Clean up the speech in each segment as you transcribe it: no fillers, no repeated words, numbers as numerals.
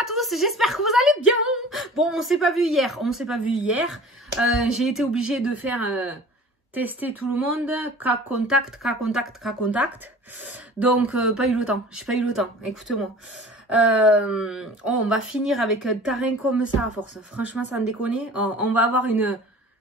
à tous, j'espère que vous allez bien. Bon, on s'est pas vu hier, j'ai été obligée de faire tester tout le monde, cas contact. Donc, pas eu le temps, j'ai pas eu le temps, écoute-moi. On va finir avec un terrain comme ça à force, franchement sans déconner. On va avoir une...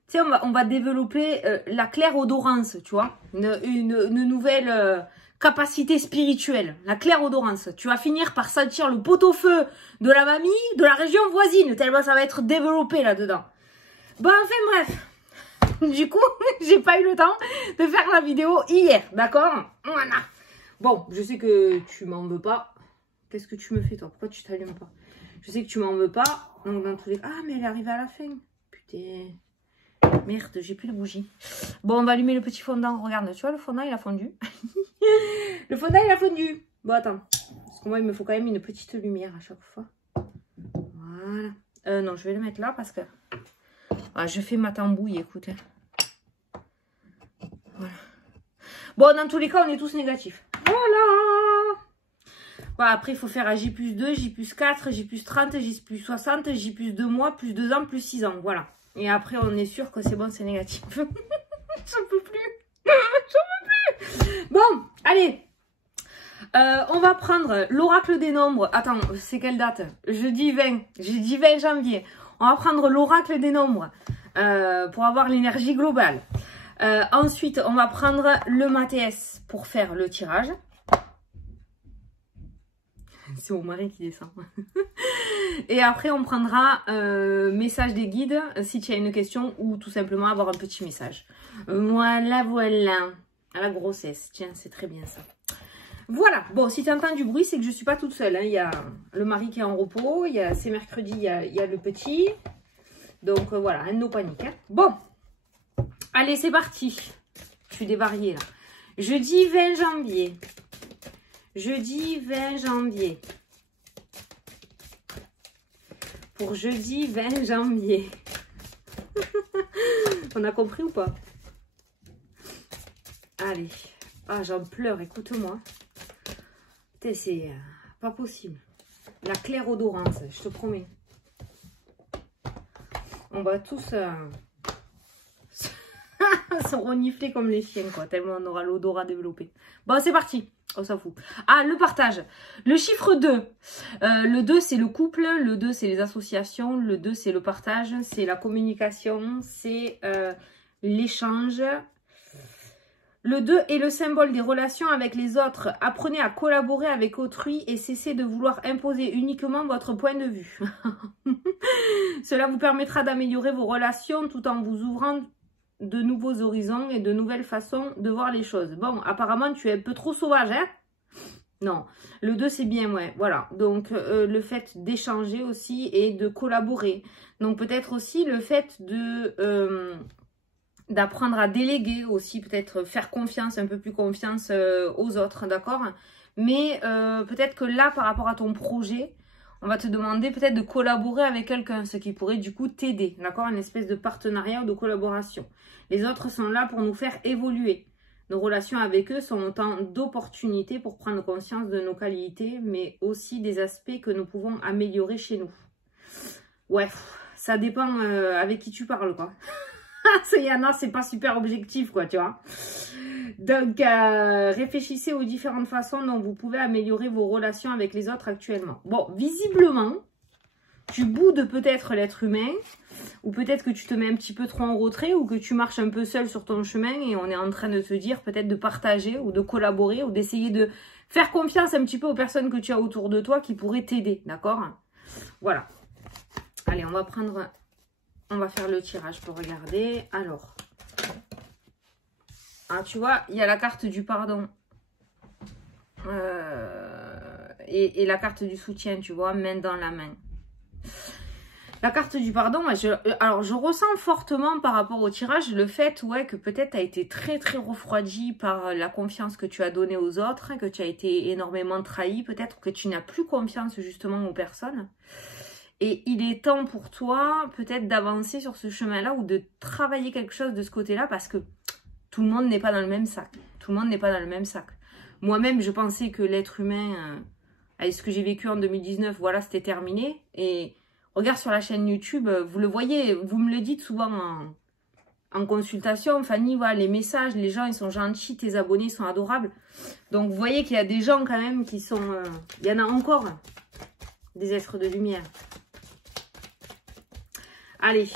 Tu sais, on va développer la clairaudorance, tu vois, une nouvelle capacité spirituelle, la clairaudorance. Tu vas finir par sentir le pot-au-feu de la mamie de la région voisine, tellement ça va être développé là-dedans. Bon, enfin bref, du coup, j'ai pas eu le temps de faire la vidéo hier, d'accord? Voilà. Bon, je sais que tu m'en veux pas. Qu'est-ce que tu me fais, toi? Pourquoi tu t'allumes pas? Je sais que tu m'en veux pas. Donc, dans tous les... Ah, mais elle est arrivée à la fin. Putain. Merde, j'ai plus de bougie. Bon, on va allumer le petit fondant. Regarde, tu vois, le fondant, il a fondu. Le fondant, il a fondu. Bon, attends. Parce que moi, il me faut quand même une petite lumière à chaque fois. Voilà. Non, je vais le mettre là parce que... Ah, je fais ma tambouille, écoute. Voilà. Bon, dans tous les cas, on est tous négatifs. Voilà. Bon, après, il faut faire à J+2, J+4, J+30, J+60, J+2 mois, plus 2 ans, plus 6 ans. Voilà. Et après, on est sûr que c'est bon, c'est négatif. J'en peux plus. J'en peux plus. Bon, allez. On va prendre l'oracle des nombres. Attends, c'est quelle date? Jeudi 20. Jeudi 20 janvier. On va prendre l'oracle des nombres pour avoir l'énergie globale. Ensuite, on va prendre le Mathéès pour faire le tirage. C'est mon mari qui descend. Et après, on prendra message des guides si tu as une question ou tout simplement avoir un petit message. Voilà, voilà. À la grossesse. Tiens, c'est très bien ça. Voilà. Bon, si tu entends du bruit, c'est que je ne suis pas toute seule. Hein. Il y a le mari qui est en repos. C'est mercredi, il y a le petit. Donc, voilà, no panique. Hein. Bon. Allez, c'est parti. Je suis dévariée là. Jeudi 20 janvier. Jeudi 20 janvier. Pour jeudi 20 janvier. On a compris ou pas? Allez. Ah, j'en pleure, écoute-moi. C'est pas possible. La clairaudorance, je te promets. On va tous se renifler comme les chiens, quoi. Tellement on aura l'odorat développé. Bon, c'est parti. On s'en fout. Ah, le partage. Le chiffre 2. Le 2, c'est le couple. Le 2, c'est les associations. Le 2, c'est le partage. C'est la communication. C'est l'échange. Le 2 est le symbole des relations avec les autres. Apprenez à collaborer avec autrui et cessez de vouloir imposer uniquement votre point de vue. Cela vous permettra d'améliorer vos relations tout en vous ouvrant de nouveaux horizons et de nouvelles façons de voir les choses. Bon, apparemment, tu es un peu trop sauvage, hein? Non, le 2, c'est bien, ouais, voilà. Donc, le fait d'échanger aussi et de collaborer. Donc, peut-être aussi le fait de d'apprendre à déléguer aussi, peut-être faire confiance, un peu plus confiance aux autres, d'accord? Mais peut-être que là, par rapport à ton projet, on va te demander peut-être de collaborer avec quelqu'un, ce qui pourrait du coup t'aider, d'accord? Une espèce de partenariat ou de collaboration. Les autres sont là pour nous faire évoluer. Nos relations avec eux sont autant d'opportunités pour prendre conscience de nos qualités, mais aussi des aspects que nous pouvons améliorer chez nous. Ouais, ça dépend avec qui tu parles, quoi. Yana, c'est pas super objectif, quoi, tu vois. Donc, réfléchissez aux différentes façons dont vous pouvez améliorer vos relations avec les autres actuellement. Bon, visiblement, tu boudes peut-être l'être humain, ou peut-être que tu te mets un petit peu trop en retrait, ou que tu marches un peu seul sur ton chemin, et on est en train de te dire peut-être de partager, ou de collaborer, ou d'essayer de faire confiance un petit peu aux personnes que tu as autour de toi qui pourraient t'aider, d'accord? Voilà. Allez, on va prendre... On va faire le tirage pour regarder. Alors, ah, tu vois, il y a la carte du pardon et la carte du soutien, tu vois, main dans la main. La carte du pardon, alors je ressens fortement par rapport au tirage le fait, ouais, que peut-être tu as été très très refroidi par la confiance que tu as donnée aux autres, que tu as été énormément trahi, peut-être que tu n'as plus confiance justement aux personnes. Et il est temps pour toi peut-être d'avancer sur ce chemin-là ou de travailler quelque chose de ce côté-là parce que tout le monde n'est pas dans le même sac. Tout le monde n'est pas dans le même sac. Moi-même, je pensais que l'être humain avec ce que j'ai vécu en 2019, voilà, c'était terminé. Et regarde sur la chaîne YouTube, vous le voyez, vous me le dites souvent en consultation. Fanny, voilà, les messages, les gens, ils sont gentils, tes abonnés sont adorables. Donc, vous voyez qu'il y a des gens quand même qui sont... il y en a encore, des êtres de lumière. Allez.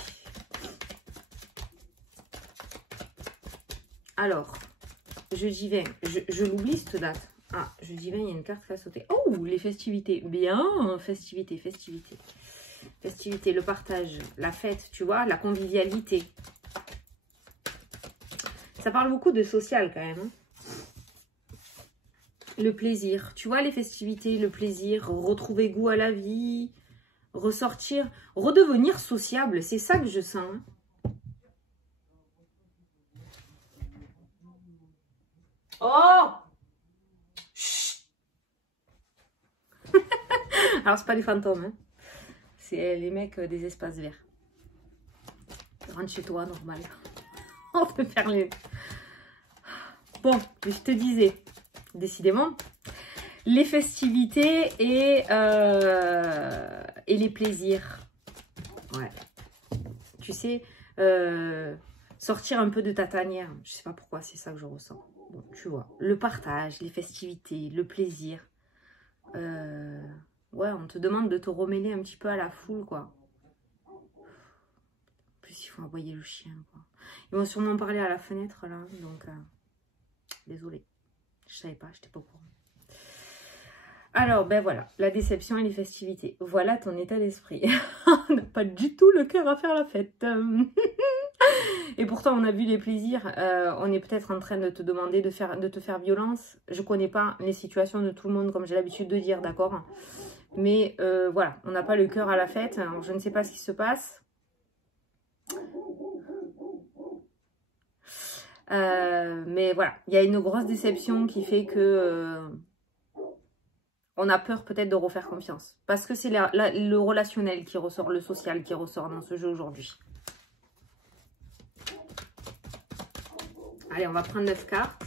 Alors, jeudi 20, je l'oublie cette date. Ah, jeudi 20, il y a une carte qui a sauté. Oh, les festivités. Bien, festivités, festivités. Festivités, le partage, la fête, tu vois, la convivialité. Ça parle beaucoup de social quand même. Hein. Le plaisir. Tu vois, les festivités, le plaisir, retrouver goût à la vie, ressortir, redevenir sociable. C'est ça que je sens. Hein. Oh! Alors, c'est pas les fantômes, hein. C'est les mecs des espaces verts. Rentre chez toi, normal. On peut faire les... Bon, je te disais, décidément, les festivités et les plaisirs. Ouais. Tu sais, sortir un peu de ta tanière. Je sais pas pourquoi, c'est ça que je ressens. Bon, tu vois, le partage, les festivités, le plaisir. Ouais, on te demande de te remêler un petit peu à la foule, quoi. En plus, il faut envoyer le chien, quoi. Ils vont sûrement parler à la fenêtre, là. Donc, désolée. Je savais pas, j'étais pas au courant. Alors, ben voilà, la déception et les festivités. Voilà ton état d'esprit. On n'a pas du tout le cœur à faire la fête. Et pourtant, on a vu les plaisirs. On est peut-être en train de te demander de te faire violence. Je connais pas les situations de tout le monde, comme j'ai l'habitude de dire, d'accord? Mais voilà, on n'a pas le cœur à la fête. Alors, je ne sais pas ce qui se passe. Mais voilà, il y a une grosse déception qui fait que on a peur peut-être de refaire confiance. Parce que c'est le relationnel qui ressort, le social qui ressort dans ce jeu aujourd'hui. Allez, on va prendre 9 cartes.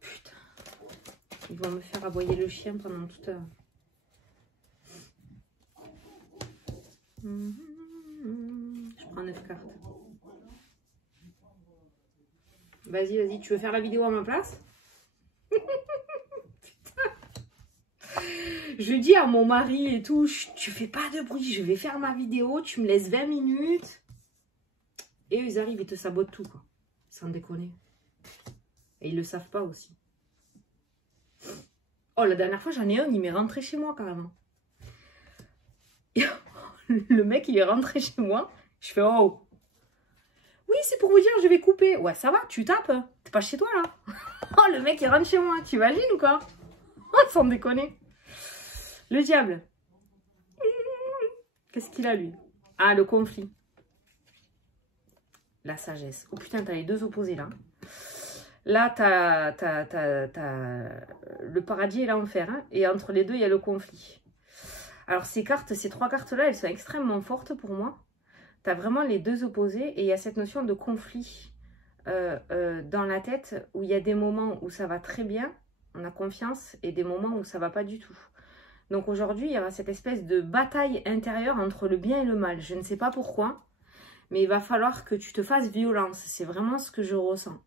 Putain. Ils vont me faire aboyer le chien pendant toute heure. Je prends 9 cartes. Vas-y, vas-y. Tu veux faire la vidéo à ma place? Putain. Je dis à mon mari et tout, tu fais pas de bruit, je vais faire ma vidéo, tu me laisses 20 minutes. Et eux, ils arrivent, ils te sabotent tout, quoi. Sans déconner. Et ils le savent pas aussi. Oh, la dernière fois, j'en ai un, il m'est rentré chez moi, carrément. Et le mec, il est rentré chez moi. Je fais, oh. Oui, c'est pour vous dire, je vais couper. Ouais, ça va, tu tapes. T'es pas chez toi, là. Oh, le mec, il rentre chez moi. Tu imagines ou quoi? Oh, sans déconner. Le diable. Qu'est-ce qu'il a, lui? Ah, le conflit. La sagesse. Oh putain, t'as les deux opposés là. Là, t'as le paradis et l'enfer. Hein, et entre les deux, il y a le conflit. Alors, ces trois cartes-là, elles sont extrêmement fortes pour moi. T'as vraiment les deux opposés. Et il y a cette notion de conflit dans la tête où il y a des moments où ça va très bien, on a confiance, et des moments où ça va pas du tout. Donc aujourd'hui, il y aura cette espèce de bataille intérieure entre le bien et le mal. Je ne sais pas pourquoi. Mais il va falloir que tu te fasses violence. C'est vraiment ce que je ressens.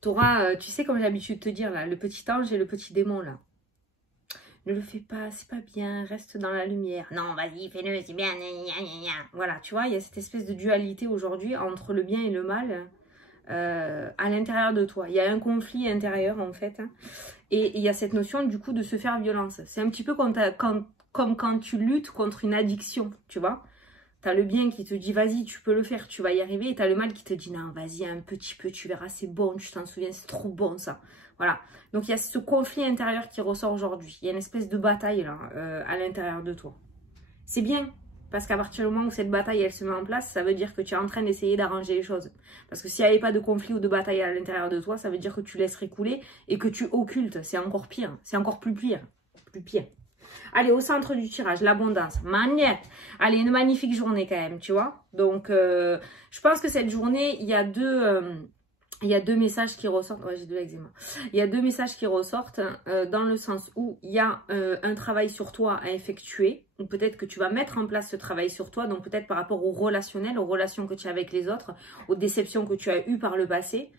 Tu auras, tu sais, comme j'ai l'habitude de te dire, là, le petit ange et le petit démon, là. Ne le fais pas, c'est pas bien, reste dans la lumière. Non, vas-y, fais-le, c'est bien. Voilà, tu vois, il y a cette espèce de dualité aujourd'hui entre le bien et le mal à l'intérieur de toi. Il y a un conflit intérieur, en fait. Hein, et il y a cette notion, du coup, de se faire violence. C'est un petit peu comme quand tu luttes contre une addiction, tu vois. T'as le bien qui te dit, vas-y, tu peux le faire, tu vas y arriver. Et t'as le mal qui te dit, non, vas-y, un petit peu, tu verras, c'est bon, tu t'en souviens, c'est trop bon, ça. Voilà. Donc, il y a ce conflit intérieur qui ressort aujourd'hui. Il y a une espèce de bataille, là, à l'intérieur de toi. C'est bien, parce qu'à partir du moment où cette bataille, elle se met en place, ça veut dire que tu es en train d'essayer d'arranger les choses. Parce que s'il n'y avait pas de conflit ou de bataille à l'intérieur de toi, ça veut dire que tu laisserais couler et que tu occultes. C'est encore pire. C'est encore plus pire. Plus pire. Allez, au centre du tirage, l'abondance. Magnette. Allez, une magnifique journée quand même, tu vois. Donc, je pense que cette journée, il y a deux il y a deux messages qui ressortent. Ouais, j'ai de l'eczéma. Il y a deux messages qui ressortent dans le sens où il y a un travail sur toi à effectuer. Ou peut-être que tu vas mettre en place ce travail sur toi. Donc peut-être par rapport au relationnel, aux relations que tu as avec les autres, aux déceptions que tu as eues par le passé.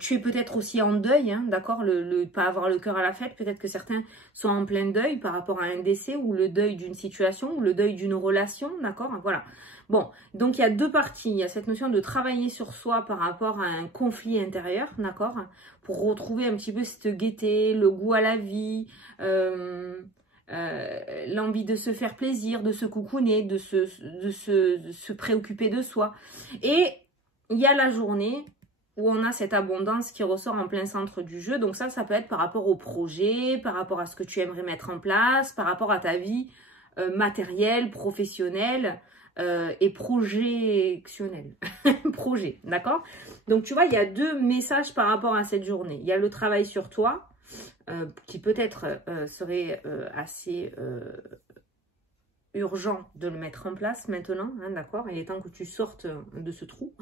Tu es peut-être aussi en deuil, hein, d'accord, pas avoir le cœur à la fête. Peut-être que certains sont en plein deuil par rapport à un décès ou le deuil d'une situation ou le deuil d'une relation, d'accord, voilà. Bon, donc il y a deux parties. Il y a cette notion de travailler sur soi par rapport à un conflit intérieur, d'accord, pour retrouver un petit peu cette gaieté, le goût à la vie, l'envie de se faire plaisir, de se coucouner, de se préoccuper de soi. Et il y a la journée où on a cette abondance qui ressort en plein centre du jeu. Donc ça peut être par rapport au projet, par rapport à ce que tu aimerais mettre en place, par rapport à ta vie matérielle, professionnelle et projectionnelle. Projet, d'accord? Donc tu vois, il y a deux messages par rapport à cette journée. Il y a le travail sur toi, qui peut-être serait assez urgent de le mettre en place maintenant, hein, d'accord? Il est temps que tu sortes de ce trou,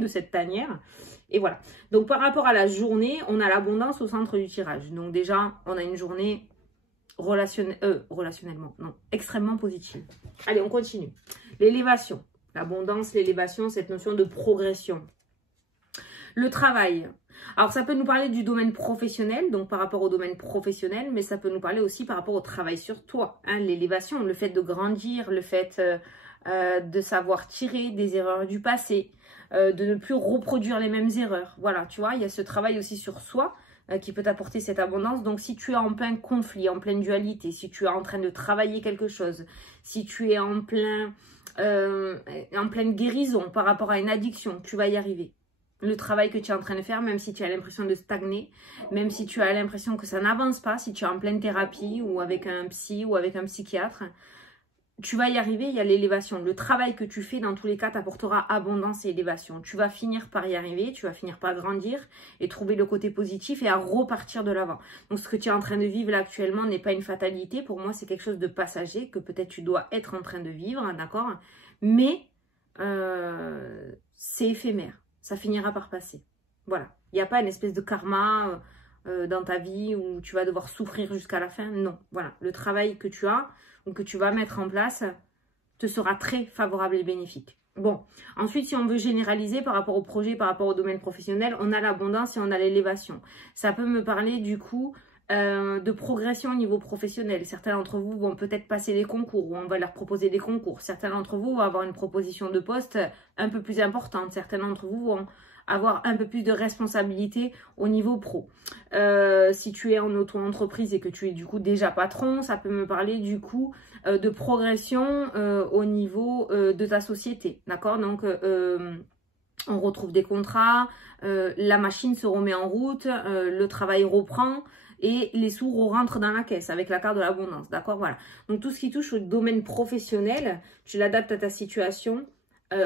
de cette tanière. Et voilà. Donc, par rapport à la journée, on a l'abondance au centre du tirage. Donc, déjà, on a une journée relationnellement, non, extrêmement positive. Allez, on continue. L'élévation. L'abondance, l'élévation, cette notion de progression. Le travail. Alors, ça peut nous parler du domaine professionnel, donc par rapport au domaine professionnel, mais ça peut nous parler aussi par rapport au travail sur toi, hein, l'élévation, le fait de grandir, le fait de savoir tirer des erreurs du passé, de ne plus reproduire les mêmes erreurs. Voilà, tu vois, il y a ce travail aussi sur soi qui peut t'apporter cette abondance. Donc, si tu es en plein conflit, en pleine dualité, si tu es en train de travailler quelque chose, si tu es en pleine guérison par rapport à une addiction, tu vas y arriver. Le travail que tu es en train de faire, même si tu as l'impression de stagner, même si tu as l'impression que ça n'avance pas, si tu es en pleine thérapie ou avec un psy ou avec un psychiatre, tu vas y arriver, il y a l'élévation. Le travail que tu fais, dans tous les cas, t'apportera abondance et élévation. Tu vas finir par y arriver, tu vas finir par grandir et trouver le côté positif et à repartir de l'avant. Donc, ce que tu es en train de vivre là actuellement n'est pas une fatalité. Pour moi, c'est quelque chose de passager que peut-être tu dois être en train de vivre, d'accord? Mais c'est éphémère. Ça finira par passer. Voilà. Il n'y a pas une espèce de karma dans ta vie où tu vas devoir souffrir jusqu'à la fin. Non. Voilà. Le travail que tu as ou que tu vas mettre en place te sera très favorable et bénéfique. Bon. Ensuite, si on veut généraliser par rapport au projet, par rapport au domaine professionnel, on a l'abondance et on a l'élévation. Ça peut me parler du coup de progression au niveau professionnel. Certains d'entre vous vont peut-être passer des concours ou on va leur proposer des concours. Certains d'entre vous vont avoir une proposition de poste un peu plus importante. Certains d'entre vous vont avoir un peu plus de responsabilité au niveau pro. Si tu es en auto-entreprise et que tu es du coup déjà patron, ça peut me parler du coup de progression au niveau de ta société. D'accord? Donc, on retrouve des contrats, la machine se remet en route, le travail reprend. Et les sous rentrent dans la caisse avec la carte de l'abondance, d'accord? Voilà. Donc, tout ce qui touche au domaine professionnel, tu l'adaptes à ta situation.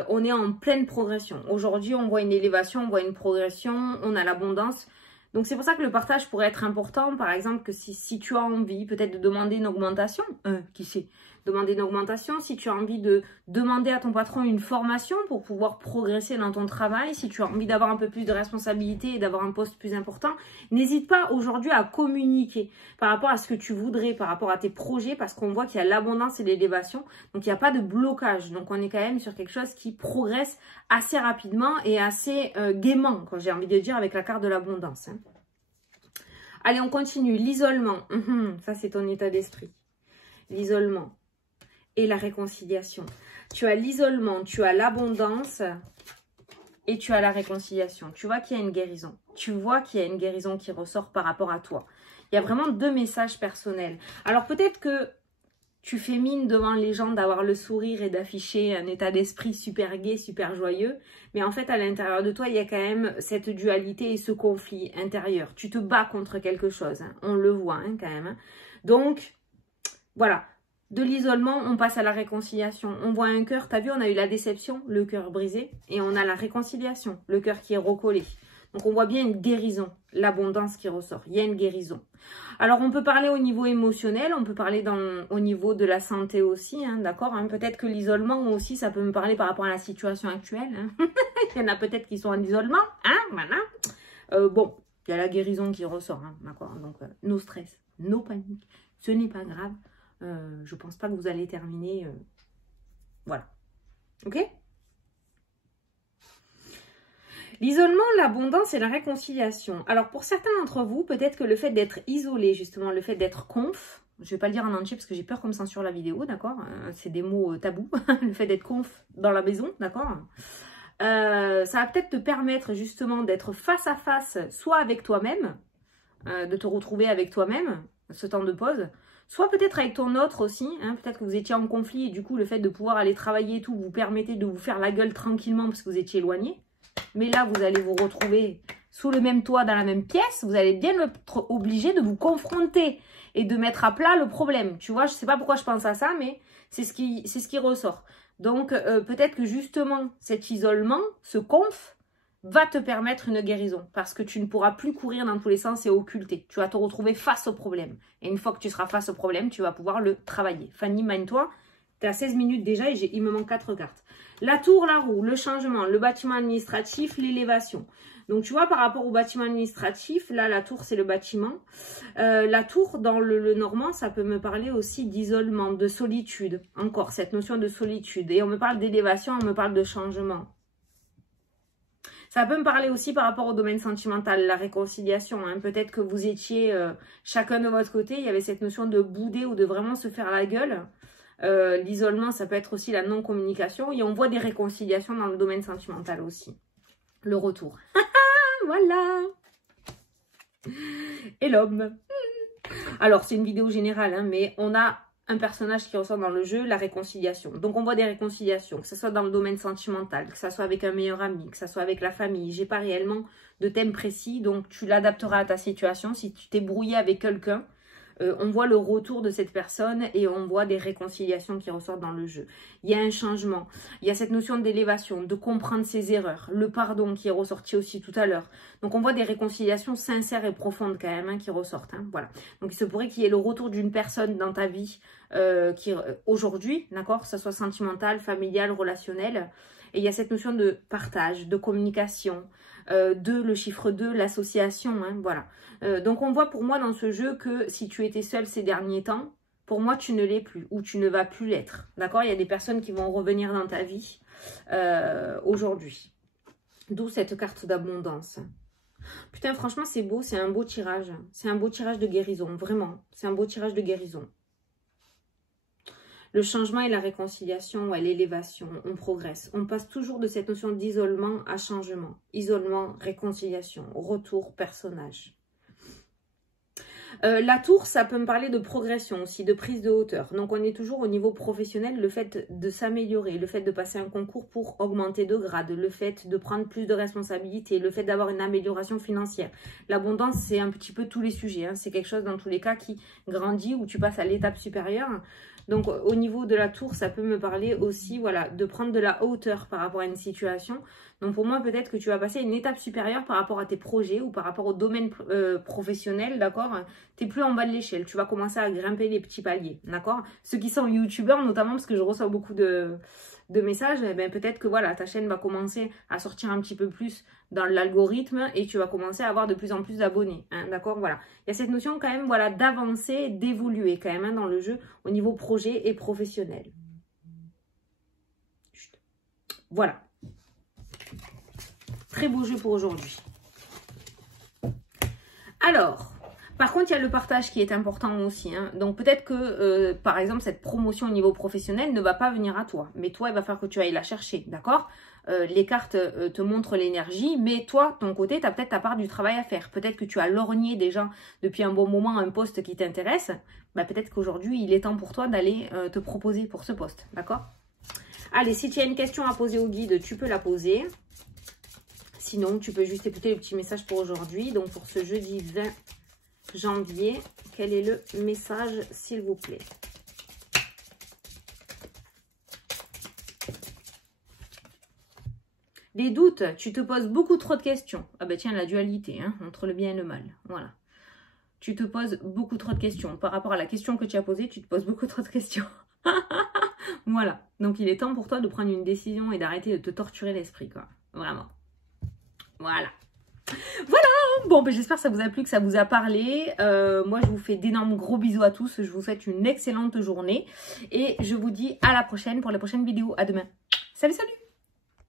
On est en pleine progression. Aujourd'hui, on voit une élévation, on voit une progression, on a l'abondance. Donc, c'est pour ça que le partage pourrait être important. Par exemple, que si tu as envie peut-être de demander une augmentation, qui sait, demander une augmentation, si tu as envie de demander à ton patron une formation pour pouvoir progresser dans ton travail, si tu as envie d'avoir un peu plus de responsabilité et d'avoir un poste plus important, n'hésite pas aujourd'hui à communiquer par rapport à ce que tu voudrais, par rapport à tes projets, parce qu'on voit qu'il y a l'abondance et l'élévation, donc il n'y a pas de blocage. Donc on est quand même sur quelque chose qui progresse assez rapidement et assez gaiement, quand j'ai envie de dire, avec la carte de l'abondance. Hein. Allez, on continue. L'isolement, ça c'est ton état d'esprit. L'isolement et la réconciliation. Tu as l'isolement, tu as l'abondance et tu as la réconciliation. Tu vois qu'il y a une guérison. Tu vois qu'il y a une guérison qui ressort par rapport à toi. Il y a vraiment deux messages personnels. Alors peut-être que tu fais mine devant les gens d'avoir le sourire et d'afficher un état d'esprit super gai, super joyeux. Mais en fait, à l'intérieur de toi, il y a quand même cette dualité et ce conflit intérieur. Tu te bats contre quelque chose. Hein. On le voit hein, quand même. Hein. Donc, voilà. De l'isolement, on passe à la réconciliation. On voit un cœur, t'as vu, on a eu la déception, le cœur brisé. Et on a la réconciliation, le cœur qui est recollé. Donc, on voit bien une guérison, l'abondance qui ressort. Il y a une guérison. Alors, on peut parler au niveau émotionnel, on peut parler au niveau de la santé aussi, hein, d'accord, hein. Peut-être que l'isolement aussi, ça peut me parler par rapport à la situation actuelle. Hein. Il y en a peut-être qui sont en isolement, hein, voilà. Bon, il y a la guérison qui ressort, hein, d'accord. Donc, no stress, no panique, ce n'est pas grave. Je pense pas que vous allez terminer. Voilà. Ok? L'isolement, l'abondance et la réconciliation. Alors, pour certains d'entre vous, peut-être que le fait d'être isolé, justement, le fait d'être conf, je vais pas le dire en entier parce que j'ai peur qu'on me censure la vidéo, d'accord? C'est des mots tabous. Le fait d'être conf dans la maison, d'accord? Ça va peut-être te permettre, justement, d'être face à face, soit avec toi-même, de te retrouver avec toi-même, ce temps de pause, soit peut-être avec ton autre aussi, hein, peut-être que vous étiez en conflit et du coup, le fait de pouvoir aller travailler et tout, vous permettait de vous faire la gueule tranquillement parce que vous étiez éloigné. Mais là, vous allez vous retrouver sous le même toit, dans la même pièce. Vous allez bien être obligé de vous confronter et de mettre à plat le problème. Tu vois, je ne sais pas pourquoi je pense à ça, mais c'est ce qui ressort. Donc, peut-être que justement, cet isolement, ce conf, va te permettre une guérison. Parce que tu ne pourras plus courir dans tous les sens et occulter. Tu vas te retrouver face au problème. Et une fois que tu seras face au problème, tu vas pouvoir le travailler. Fanny, mine-toi. Tu es à 16 minutes déjà et il me manque 4 cartes. La tour, la roue, le changement, le bâtiment administratif, l'élévation. Donc, tu vois, par rapport au bâtiment administratif, là, la tour, c'est le bâtiment. La tour, dans le normand, ça peut me parler aussi d'isolement, de solitude. Encore, cette notion de solitude. Et on me parle d'élévation, on me parle de changement. Ça peut me parler aussi par rapport au domaine sentimental, la réconciliation. Hein. Peut-être que vous étiez chacun de votre côté, il y avait cette notion de bouder ou de vraiment se faire la gueule. L'isolement, ça peut être aussi la non-communication. Et on voit des réconciliations dans le domaine sentimental aussi. Le retour. Voilà. Et l'homme. Alors, c'est une vidéo générale, hein, mais on a un personnage qui ressort dans le jeu, la réconciliation. Donc, on voit des réconciliations, que ce soit dans le domaine sentimental, que ce soit avec un meilleur ami, que ce soit avec la famille. J'ai pas réellement de thème précis, donc tu l'adapteras à ta situation. Si tu t'es brouillé avec quelqu'un, on voit le retour de cette personne et on voit des réconciliations qui ressortent dans le jeu. Il y a un changement, il y a cette notion d'élévation, de comprendre ses erreurs, le pardon qui est ressorti aussi tout à l'heure. Donc on voit des réconciliations sincères et profondes quand même hein, qui ressortent. Hein, voilà. Donc il se pourrait qu'il y ait le retour d'une personne dans ta vie qui aujourd'hui, d'accord, que ce soit sentimental, familial, relationnel. Et il y a cette notion de partage, de communication, le chiffre 2, l'association, hein, voilà. Donc on voit pour moi dans ce jeu que si tu étais seule ces derniers temps, pour moi tu ne l'es plus ou tu ne vas plus l'être. D'accord? Il y a des personnes qui vont revenir dans ta vie aujourd'hui. D'où cette carte d'abondance. Putain, franchement, c'est beau, c'est un beau tirage. C'est un beau tirage de guérison, vraiment. C'est un beau tirage de guérison. Le changement et la réconciliation, ouais, l'élévation, on progresse. On passe toujours de cette notion d'isolement à changement. Isolement, réconciliation, retour, personnage. La tour, ça peut me parler de progression aussi, de prise de hauteur. Donc, on est toujours au niveau professionnel, le fait de s'améliorer, le fait de passer un concours pour augmenter de grade, le fait de prendre plus de responsabilités, le fait d'avoir une amélioration financière. L'abondance, c'est un petit peu tous les sujets. Hein. C'est quelque chose, dans tous les cas, qui grandit, où tu passes à l'étape supérieure. Donc, au niveau de la tour, ça peut me parler aussi, voilà, de prendre de la hauteur par rapport à une situation. Donc, pour moi, peut-être que tu vas passer à une étape supérieure par rapport à tes projets ou par rapport au domaine professionnel, d'accord? Tu n'es plus en bas de l'échelle. Tu vas commencer à grimper les petits paliers, d'accord? Ceux qui sont youtubeurs, notamment, parce que je reçois beaucoup de messages, eh ben, peut-être que voilà, ta chaîne va commencer à sortir un petit peu plus dans l'algorithme et tu vas commencer à avoir de plus en plus d'abonnés, hein, d'accord? Voilà. Il y a cette notion quand même, voilà, d'avancer, d'évoluer quand même hein, dans le jeu au niveau projet et professionnel. Chut. Voilà. Très beau jeu pour aujourd'hui. Alors, par contre, il y a le partage qui est important aussi. Hein. Donc, peut-être que, par exemple, cette promotion au niveau professionnel ne va pas venir à toi. Mais toi, il va falloir que tu ailles la chercher, d'accord? Les cartes te montrent l'énergie, mais toi, ton côté, tu as peut-être ta part du travail à faire. Peut-être que tu as lorgné déjà depuis un bon moment un poste qui t'intéresse. Bah, peut-être qu'aujourd'hui, il est temps pour toi d'aller te proposer pour ce poste, d'accord? Allez, si tu as une question à poser au guide, tu peux la poser. Sinon, tu peux juste écouter le petit message pour aujourd'hui. Donc, pour ce jeudi 20 janvier, quel est le message, s'il vous plaît? Les doutes, tu te poses beaucoup trop de questions. Ah ben tiens, la dualité, hein, entre le bien et le mal. Voilà. Tu te poses beaucoup trop de questions. Par rapport à la question que tu as posée, tu te poses beaucoup trop de questions. Voilà. Donc, il est temps pour toi de prendre une décision et d'arrêter de te torturer l'esprit, quoi. Vraiment. Voilà. Voilà. Bon, ben, j'espère que ça vous a plu, que ça vous a parlé. Moi, je vous fais d'énormes gros bisous à tous. Je vous souhaite une excellente journée. Et je vous dis à la prochaine pour les prochaines vidéos. À demain. Salut, salut!